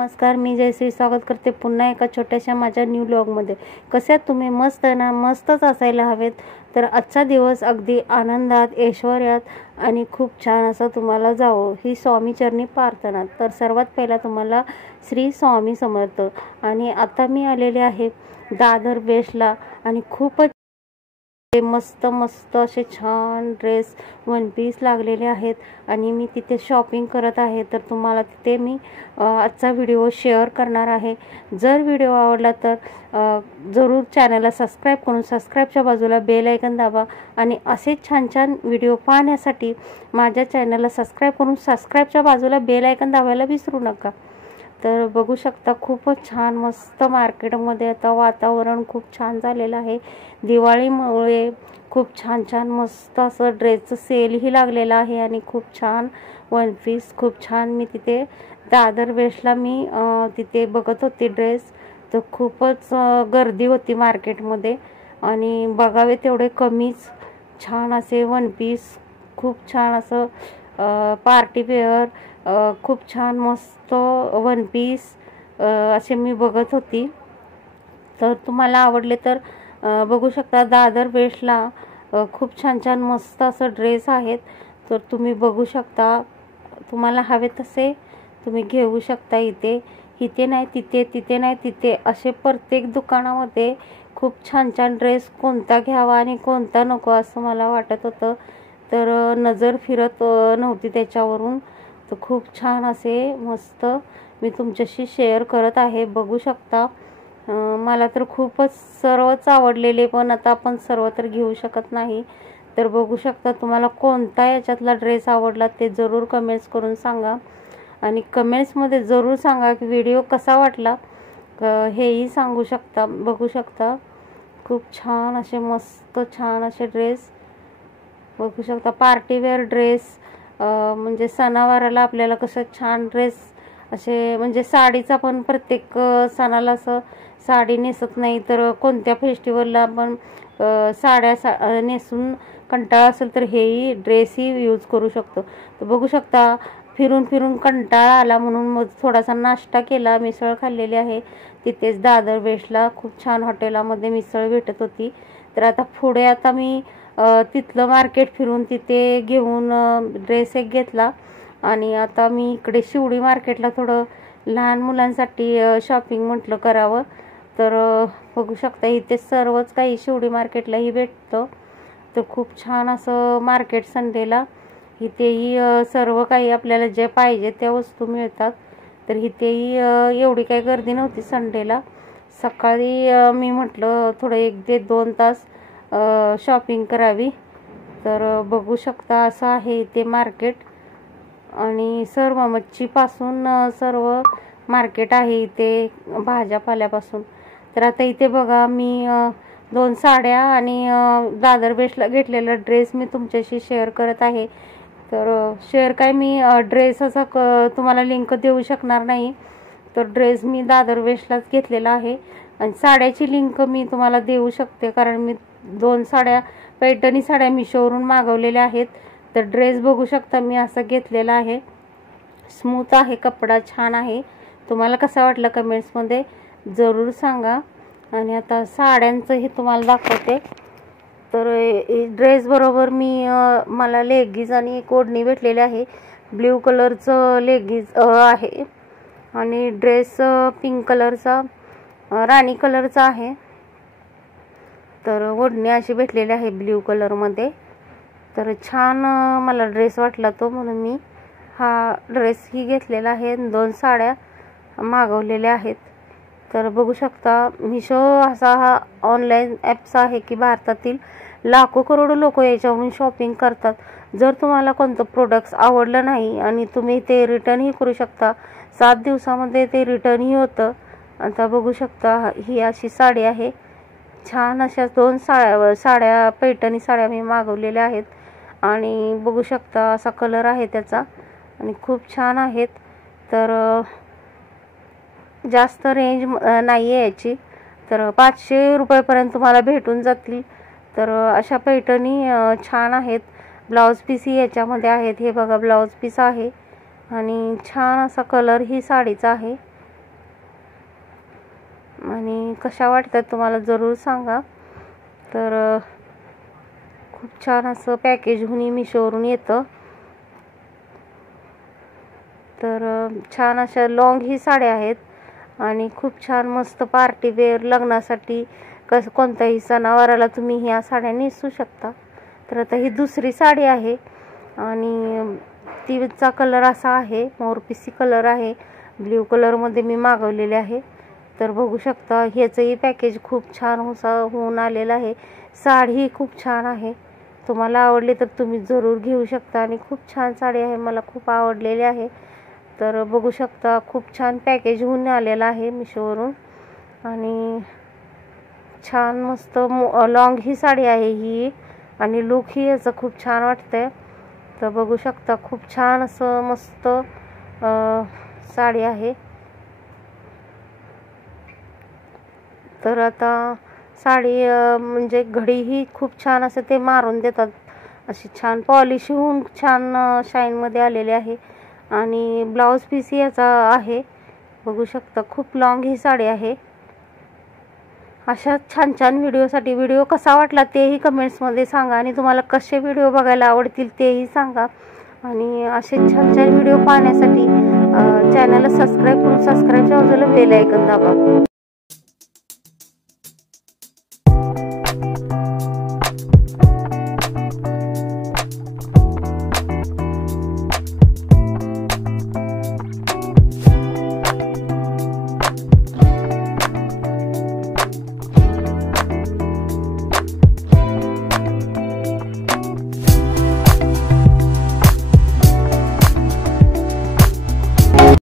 नमस्कार, मी जयश्री स्वागत करते पुन्हा एका छोट्याशा माझ्या न्यू व्लॉगमध्ये। कसे आहात तुम्ही? मस्त ना? मस्तच असायला हवेत। तर आजचा दिवस अगदी आनंदात, ऐश्वर्यात आणि खूप छान असं तुम्हाला जावो ही स्वामी चरणी प्रार्थना। तर सर्वात पहिला तुम्हाला श्री स्वामी समर्थ। आणि आता मी आलेले आहे दादर वेस्टला आणि खूपच मस्त मस्त असे छान ड्रेस वन पीस लागलेले आहेत आणि मी तिथे शॉपिंग करत आहे। तर तुम्हाला तिथे मी आजचा व्हिडिओ शेअर करणार आहे। जर व्हिडिओ आवडला तर जरूर चॅनलला सबस्क्राईब करून सबस्क्राईबच्या बाजूला बेल आयकॉन दाबा आणि असे छान छान व्हिडिओ पाहण्यासाठी माझ्या चॅनलला सबस्क्राईब करून सबस्क्राईबच्या बाजूला बेल आयकॉन दाबायला विसरू नका। तर बघू शकता खूपच छान मस्त मार्केटमध्ये आता वातावरण खूप छान झालेलं आहे। दिवाळीमुळे खूप छान छान मस्त असं ड्रेसचं सेलही लागलेला आहे आणि खूप छान वन पीस खूप छान मी तिथे दादर वेस्टला मी तिथे बघत होते ड्रेस। तर खूपच गर्दी होती मार्केटमध्ये आणि बघावे तेवढे कमीच छान असे वन पीस खूप छान असं पार्टी वेअर खूप छान मस्त वन पीस असे मी बघत होती। तर तुम्हाला आवडले तर बघू शकता दादर वेस्टला खूप छान छान मस्त असं ड्रेस आहेत। तर तुम्ही बघू शकता, तुम्हाला हवे तसे तुम्ही घेऊ शकता। इथे नाही तिथे, तिथे नाही तिथे असे प्रत्येक दुकानामध्ये खूप छान छान ड्रेस कोणता घ्यावा आणि कोणता नको असं मला वाटत होतं। तर नजर फिरत नव्हती त्याच्यावरून। तर खूप छान असे मस्त मी तुमच्याशी शेअर करत आहे। बघू शकता मला तर खूपच सर्वच आवडलेले, पण आता आपण सर्व तर घेऊ शकत नाही। तर बघू शकता तुम्हाला कोणता याच्यातला ड्रेस आवडला ते जरूर कमेंट्स करून सांगा आणि कमेंट्समध्ये जरूर सांगा की व्हिडिओ कसा वाटला हेही सांगू शकता। बघू शकता खूप छान असे मस्त छान असे ड्रेस बघू शकता, पार्टी वेअर ड्रेस म्हणजे सणावाराला आपल्याला कसं छान ड्रेस असे म्हणजे साडीचा पण प्रत्येक सणाला असं साडी नेसत नाही, तर कोणत्या फेस्टिवलला आपण साड्या नेसून कंटाळा असेल तर हेही ड्रेसही यूज करू शकतो। तर बघू शकता फिरून फिरून कंटाळा आला म्हणून मग थोडासा नाश्ता केला, मिसळ खाल्लेली आहे तिथेच दादर वेस्टला खूप छान हॉटेलामध्ये मिसळ भेटत होती। तर आता पुढे आता मी तिथलं मार्केट फिरून तिथे घेऊन ड्रेस एक घेतला आणि आता मी इकडे शिवडी मार्केटला थोडं लहान मुलांसाठी शॉपिंग म्हटलं करावं। तर बघू शकता इथे सर्वच काही शिवडी मार्केटलाही भेटतं। तर खूप छान असं मार्केट संडेला इथेही सर्व काही आपल्याला जे पाहिजे त्या वस्तू मिळतात। तर इथेही एवढी काही गर्दी नव्हती संडेला। सकाळी मी म्हटलं थोडं 1 ते 2 तास शॉपिंग करावी। तर बघू शकता असं आहे इथे मार्केट आणि सर्व मच्छीपासून सर्व मार्केट आहे इथे भाज्यापाल्यापासून। तर आता इथे बघा मी 2 साड्या आणि दादर वेस्टला घेतलेला ड्रेस मी तुमच्याशी शेअर करत आहे। तर शेअर काय मी ड्रेस असा तुम्हाला लिंक देऊ शकणार नाही। तर ड्रेस मी दादर वेस्टलाच घेतलेला आहे आणि साड्याची लिंक मी तुम्हाला देऊ शकते, कारण मी 2 साड्या पैठणी साड्या मिशोवरून मागवलेल्या आहेत। तर ड्रेस बघू शकता मी असा घेतलेला आहे, स्मूथ आहे कपडा, छान आहे। तुम्हाला कसा वाटला कमेंट्समध्ये जरूर सांगा। आणि आता साड्यांचं हे तुम्हाला दाखवते। तर ड्रेस बरोबर मी मला लेगिज आणि एक ओढणी भेटलेली आहे, ब्ल्यू कलरचं लेगिज आहे आणि ड्रेस पिंक कलरचा राणी कलरचा आहे। तर ओढणी अशी भेटलेली आहे ब्ल्यू कलरमध्ये। तर छान मला ड्रेस वाटला तो, म्हणून मी हा ड्रेस ही घेतलेला आहे। 2 साड्या मागवलेल्या आहेत। तर बघू शकता मिशो असा हा ऑनलाईन ॲप्स आहे की भारतातील लाखो करोडो लोक याच्यावरून शॉपिंग करतात। जर तुम्हाला कोणतं प्रोडक्ट्स आवडलं नाही आणि तुम्ही ते रिटर्नही करू शकता, 7 दिवसामध्ये ते रिटर्नही होतं। आता बघू शकता ही अशी साडी आहे, छान अशा 2 साड्या पैठणी साड्या मी मागवलेल्या आहेत आणि बघू शकता असा कलर आहे त्याचा आणि खूप छान आहेत। तर जास्त रेंज नाही आहे याची, तर 500 रुपयापर्यंत तुम्हाला भेटून जातील। तर अशा पैठणी छान आहेत। ब्लाऊज पीसही याच्यामध्ये आहेत, हे बघा ब्लाऊज पीस आहे आणि छान असा कलर ही साडीचा आहे। आणि कशा वाटतात तुम्हाला जरूर सांगा। तर खूप छान असं पॅकेजहून मिशोवरून येतं। तर छान अशा लॉंग ही साड्या आहेत आणि खूप छान मस्त पार्टी वेअर लग्नासाठी कोणत्याही सणावाराला तुम्ही ह्या साड्या नेसू शकता। तर आता ही दुसरी साडी आहे आणि तिचा कलर असा आहे, मोरपिसी कलर आहे, ब्ल्यू कलरमध्ये मी मागवलेले आहे। तर बघू शकता ह्याचंही पॅकेज खूप छान होऊन आलेलं आहे। साडी खूप छान आहे, तुम्हाला आवडली तर तुम्ही जरूर घेऊ शकता आणि खूप छान साडी आहे, मला खूप आवडलेली आहे। तर बघू शकता खूप छान पॅकेज होऊन आलेलं आहे मिशोवरून आणि छान मस्त लॉंग ही साडी आहे ही आणि लुक ही याचं खूप छान वाटतंय। तर बघू शकता खूप छान असं मस्त साडी आहे। तर आता साडी म्हणजे घडी ही खूप छान असं ते मारून देतात, अशी छान पॉलिश होऊन छान शाईनमध्ये आलेली आहे आणि ब्लाऊज पीस याचा आहे। बघू शकता खूप लॉंग ही साडी आहे। अशा छान छान व्हिडिओसाठी व्हिडिओ कसा वाटला तेही कमेंट्समध्ये सांगा आणि तुम्हाला कसे व्हिडिओ बघायला आवडतील तेही सांगा आणि असे छान छान व्हिडिओ पाहण्यासाठी चॅनलला सबस्क्राईब करून सबस्क्राईबच्या बाजूला बेल आयकॉन दाबा।